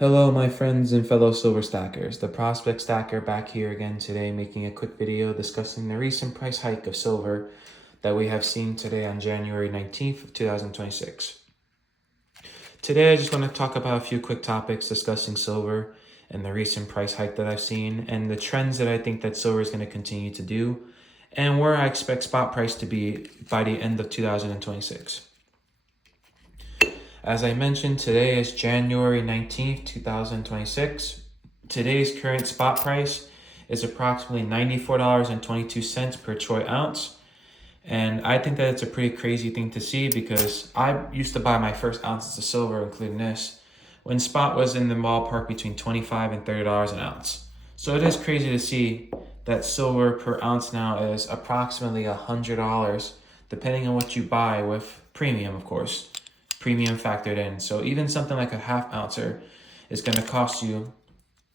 Hello, my friends and fellow silver stackers. The Prospect Stacker back here again today, making a quick video discussing the recent price hike of silver that we have seen today on January 19th of 2026. Today, I just want to talk about a few quick topics discussing silver and the recent price hike that I've seen and the trends that I think that silver is going to continue to do and where I expect spot price to be by the end of 2026. As I mentioned, today is January 19th, 2026. Today's current spot price is approximately $94.22 per troy ounce. And I think that it's a pretty crazy thing to see because I used to buy my first ounces of silver, including this, when spot was in the ballpark between $25 and $30 an ounce. So it is crazy to see that silver per ounce now is approximately $100, depending on what you buy with premium, of course. Premium factored in. So even something like a half ouncer is going to cost you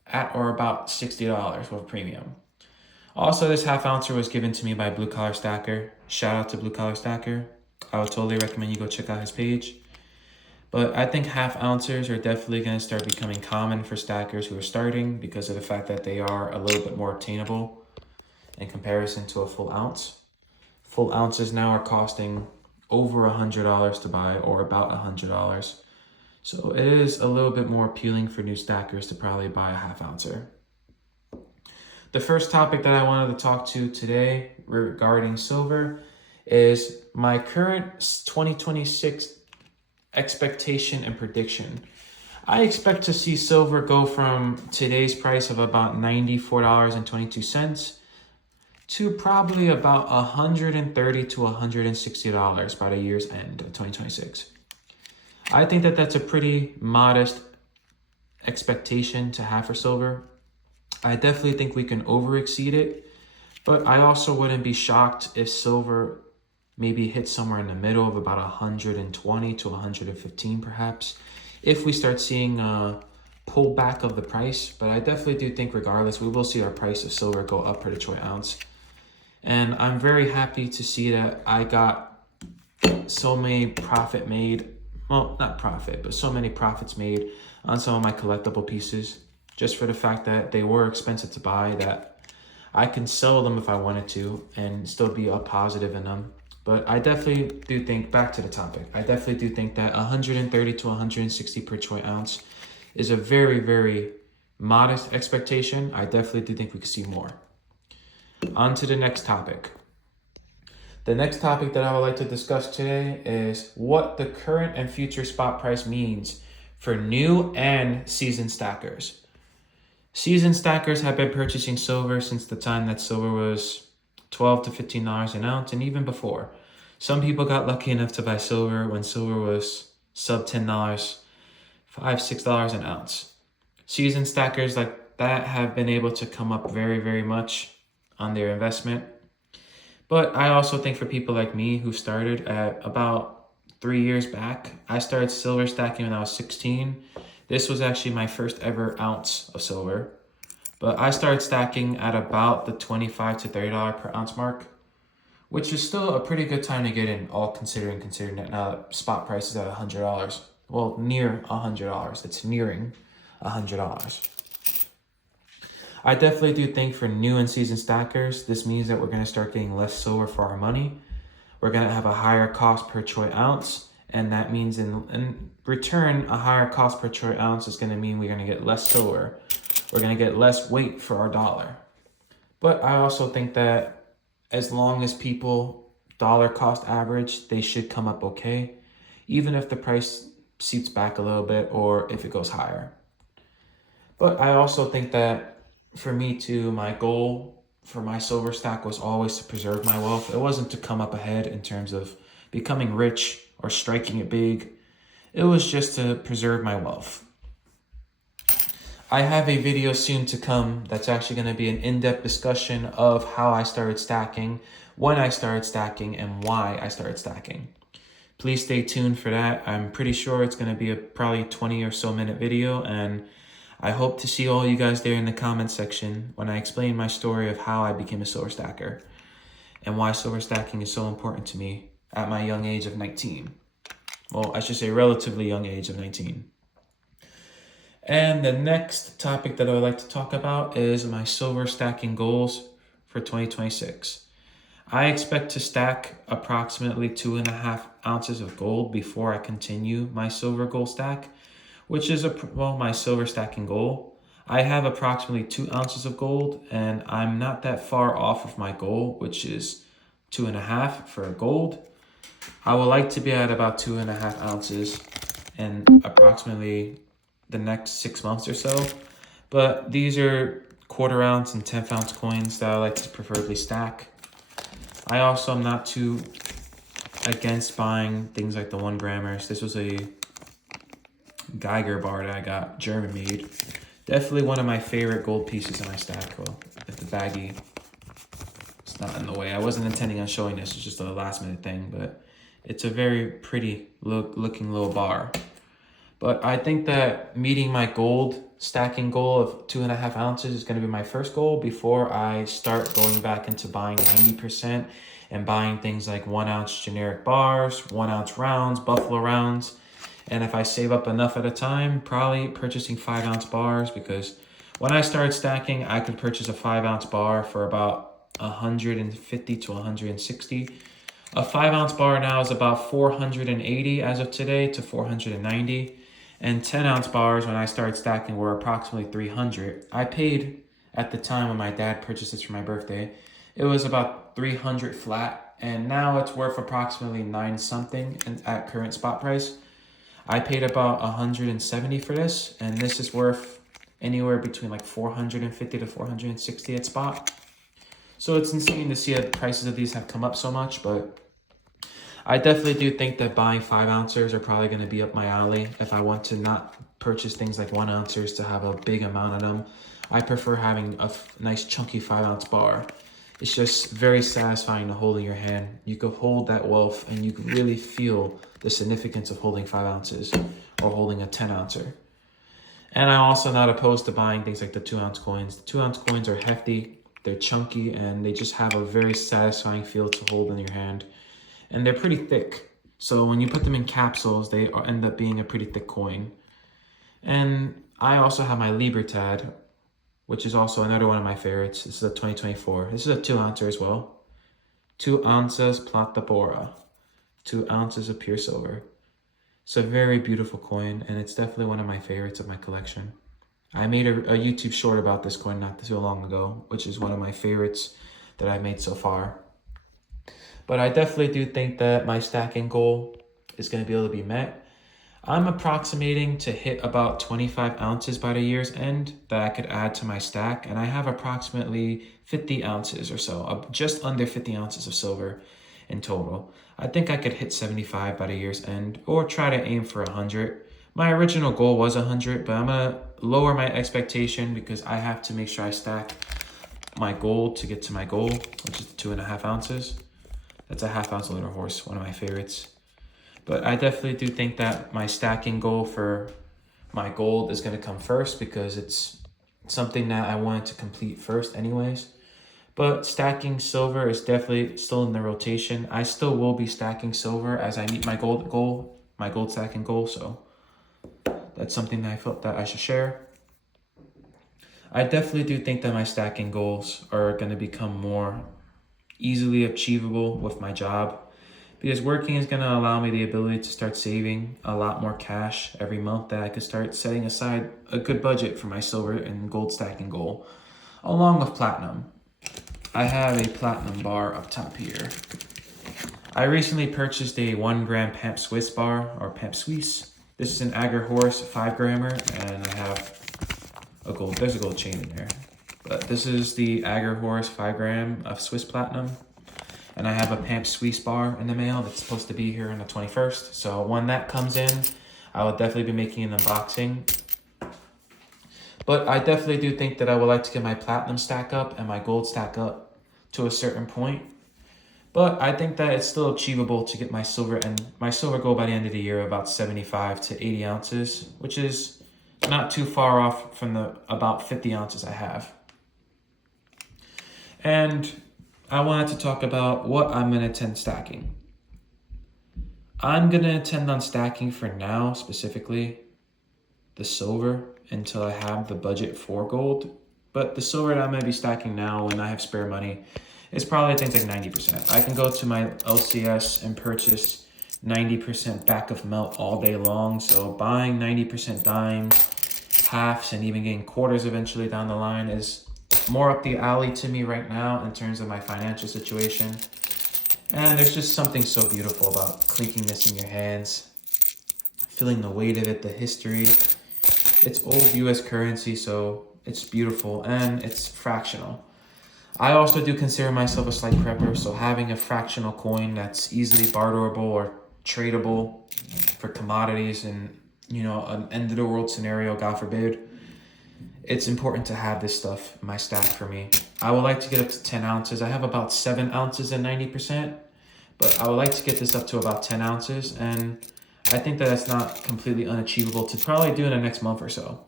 at or about $60 with premium. Also, this half ouncer was given to me by Blue Collar Stacker. Shout out to Blue Collar Stacker. I would totally recommend you go check out his page. But I think half ouncers are definitely going to start becoming common for stackers who are starting because of the fact that they are a little bit more obtainable in comparison to a full ounce. Full ounces now are costing over $100 to buy, or about $100. So it is a little bit more appealing for new stackers to probably buy a half ouncer. The first topic that I wanted to talk to today regarding silver is my current 2026 expectation and prediction. I expect to see silver go from today's price of about $94.22 to probably about $130 to $160 by the year's end of 2026. I think that that's a pretty modest expectation to have for silver. I definitely think we can over exceed it, but I also wouldn't be shocked if silver maybe hits somewhere in the middle of about 120 to 115 perhaps, if we start seeing a pullback of the price. But I definitely do think regardless, we will see our price of silver go up per the troy ounce. And I'm very happy to see that I got so many profit made, well, not profit, but so many profits made on some of my collectible pieces, just for the fact that they were expensive to buy, that I can sell them if I wanted to and still be a positive in them. But I definitely do think, back to the topic, I definitely do think that 130 to 160 per troy ounce is a very, very modest expectation. I definitely do think we could see more. On to the next topic. The next topic that I would like to discuss today is what the current and future spot price means for new and seasoned stackers. Seasoned stackers have been purchasing silver since the time that silver was $12 to $15 an ounce, and even before. Some people got lucky enough to buy silver when silver was sub $10, $5, $6 an ounce. Seasoned stackers like that have been able to come up very, very much on their investment. But I also think for people like me who started at about 3 years back, I started silver stacking when I was 16. This was actually my first ever ounce of silver. But I started stacking at about the $25 to $30 per ounce mark, which is still a pretty good time to get in, all considering that now that spot price is at $100. Well, near $100. It's nearing $100. I definitely do think for new and seasoned stackers, this means that we're going to start getting less silver for our money. We're going to have a higher cost per troy ounce. And that means in return, a higher cost per troy ounce is going to mean we're going to get less silver. We're going to get less weight for our dollar. But I also think that as long as people dollar cost average, they should come up okay, even if the price seeps back a little bit or if it goes higher. But I also think that for me too, my goal for my silver stack was always to preserve my wealth. It wasn't to come up ahead in terms of becoming rich or striking it big. It was just to preserve my wealth. I have a video soon to come that's actually going to be an in-depth discussion of how I started stacking, when I started stacking, and why I started stacking. Please stay tuned for that. I'm pretty sure it's going to be a probably 20 or so minute video, and I hope to see all you guys there in the comment section when I explain my story of how I became a silver stacker and why silver stacking is so important to me at my young age of 19. Well, I should say relatively young age of 19. And the next topic that I would like to talk about is my silver stacking goals for 2026. I expect to stack approximately 2.5 ounces of gold before I continue my silver gold stack, which is my silver stacking goal. I have approximately 2 ounces of gold, and I'm not that far off of my goal, which is 2.5 for gold. I would like to be at about 2.5 ounces in approximately the next 6 months or so. But these are quarter ounce and 10th ounce coins that I like to preferably stack. I also am not too against buying things like the 1 grammers. This was a Geiger bar that I got, German made. Definitely one of my favorite gold pieces in my stack. Well, if the baggie is not in the way. I wasn't intending on showing this, it's just a last minute thing, but it's a very pretty looking little bar. But I think that meeting my gold stacking goal of 2.5 ounces is going to be my first goal before I start going back into buying 90% and buying things like 1 ounce generic bars, 1 ounce rounds, buffalo rounds. And if I save up enough at a time, probably purchasing 5 ounce bars, because when I started stacking, I could purchase a 5 ounce bar for about 150 to 160. A 5 ounce bar now is about 480 as of today to 490. And 10 ounce bars when I started stacking were approximately 300. I paid at the time when my dad purchased this for my birthday, it was about 300 flat, and now it's worth approximately 9 something at current spot price. I paid about 170 for this, and this is worth anywhere between like 450 to 460 at spot. So it's insane to see that the prices of these have come up so much, but I definitely do think that buying 5 ounces are probably going to be up my alley. If I want to not purchase things like 1 ounces to have a big amount of them, I prefer having a nice chunky 5 ounce bar. It's just very satisfying to hold in your hand. You could hold that wealth and you can really feel the significance of holding 5 ounces or holding a 10 ouncer. And I'm also not opposed to buying things like the 2 ounce coins. The 2 ounce coins are hefty, they're chunky, and they just have a very satisfying feel to hold in your hand. And they're pretty thick. So when you put them in capsules, they end up being a pretty thick coin. And I also have my Libertad, which is also another one of my favorites. This is a 2024. This is a 2 ouncer as well. 2 ounces plata pura. 2 ounces of pure silver. It's a very beautiful coin, and it's definitely one of my favorites of my collection. I made a YouTube short about this coin not too long ago, which is one of my favorites that I've made so far. But I definitely do think that my stacking goal is going to be able to be met. I'm approximating to hit about 25 ounces by the year's end that I could add to my stack. And I have approximately 50 ounces or so, just under 50 ounces of silver in total. I think I could hit 75 by the year's end or try to aim for 100. My original goal was 100, but I'm going to lower my expectation because I have to make sure I stack my gold to get to my goal, which is 2.5 ounces. That's a 1/2 ounce Little Horse, one of my favorites. But I definitely do think that my stacking goal for my gold is going to come first because it's something that I wanted to complete first anyways. But stacking silver is definitely still in the rotation. I still will be stacking silver as I meet my gold stacking goal. So that's something that I felt that I should share. I definitely do think that my stacking goals are going to become more easily achievable with my job, because working is going to allow me the ability to start saving a lot more cash every month, that I could start setting aside a good budget for my silver and gold stacking goal, along with platinum. I have a platinum bar up top here. I recently purchased a 1 gram Pamp Swiss bar, or Pamp Suisse. This is an Agar Horse 5 grammer, and I have there's a gold chain in there. But this is the Agar Horse 5 gram of Swiss Platinum. And I have a Pamp Suisse bar in the mail that's supposed to be here on the 21st. So when that comes in, I will definitely be making an unboxing. But I definitely do think that I would like to get my platinum stack up and my gold stack up to a certain point. But I think that it's still achievable to get my silver gold by the end of the year about 75 to 80 ounces, which is not too far off from the about 50 ounces I have. And I wanted to talk about what I'm going to intend stacking. I'm going to intend on stacking for now, specifically, the silver until I have the budget for gold. But the silver that I'm going to be stacking now when I have spare money is probably things like 90%. I can go to my LCS and purchase 90% back of melt all day long. So buying 90% dimes, halves, and even getting quarters eventually down the line is more up the alley to me right now in terms of my financial situation. And there's just something so beautiful about clinking this in your hands, feeling the weight of it, the history. It's old US currency, so it's beautiful and it's fractional. I also do consider myself a slight prepper, so having a fractional coin that's easily barterable or tradable for commodities and, you know, an end of the world scenario, God forbid, it's important to have this stuff in my stack for me. I would like to get up to 10 ounces. I have about 7 ounces at 90%, but I would like to get this up to about 10 ounces, and I think that that's not completely unachievable to probably do in the next month or so.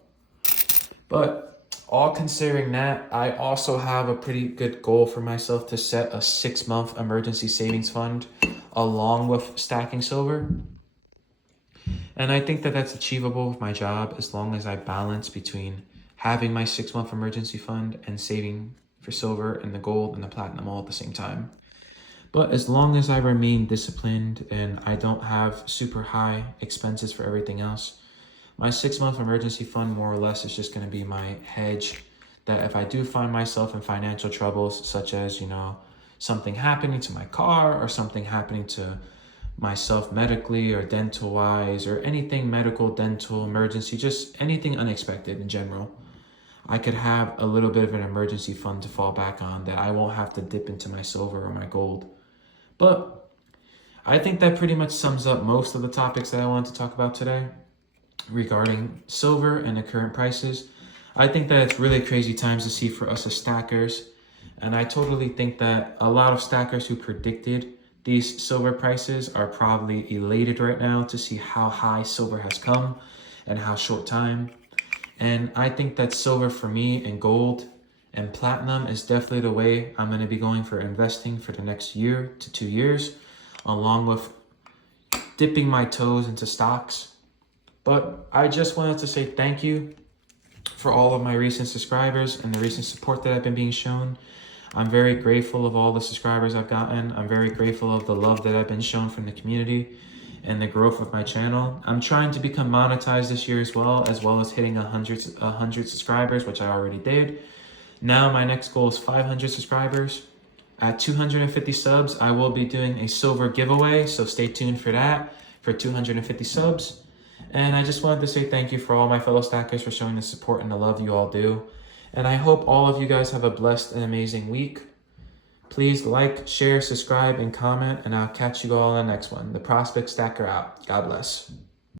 But all considering that, I also have a pretty good goal for myself to set a 6-month emergency savings fund along with stacking silver. And I think that that's achievable with my job as long as I balance between having my 6-month emergency fund and saving for silver and the gold and the platinum all at the same time. But as long as I remain disciplined and I don't have super high expenses for everything else, my 6-month emergency fund more or less is just going to be my hedge that if I do find myself in financial troubles, such as, you know, something happening to my car or something happening to myself medically or dental wise or anything medical, dental, emergency, just anything unexpected in general, I could have a little bit of an emergency fund to fall back on that I won't have to dip into my silver or my gold. But I think that pretty much sums up most of the topics that I wanted to talk about today regarding silver and the current prices. I think that it's really crazy times to see for us as stackers. And I totally think that a lot of stackers who predicted these silver prices are probably elated right now to see how high silver has come and how short time. And I think that silver for me and gold and platinum is definitely the way I'm going to be going for investing for the next year to 2 years, along with dipping my toes into stocks. But I just wanted to say thank you for all of my recent subscribers and the recent support that I've been being shown. I'm very grateful of all the subscribers I've gotten. I'm very grateful of the love that I've been shown from the community and the growth of my channel. I'm trying to become monetized this year as well as hitting 100 subscribers, which I already did. Now my next goal is 500 subscribers. At 250 subs, I will be doing a silver giveaway, so stay tuned for that, for 250 subs. And I just wanted to say thank you for all my fellow stackers for showing the support and the love you all do. And I hope all of you guys have a blessed and amazing week. Please like, share, subscribe, and comment, and I'll catch you all in the next one. The Prospect Stacker out. God bless.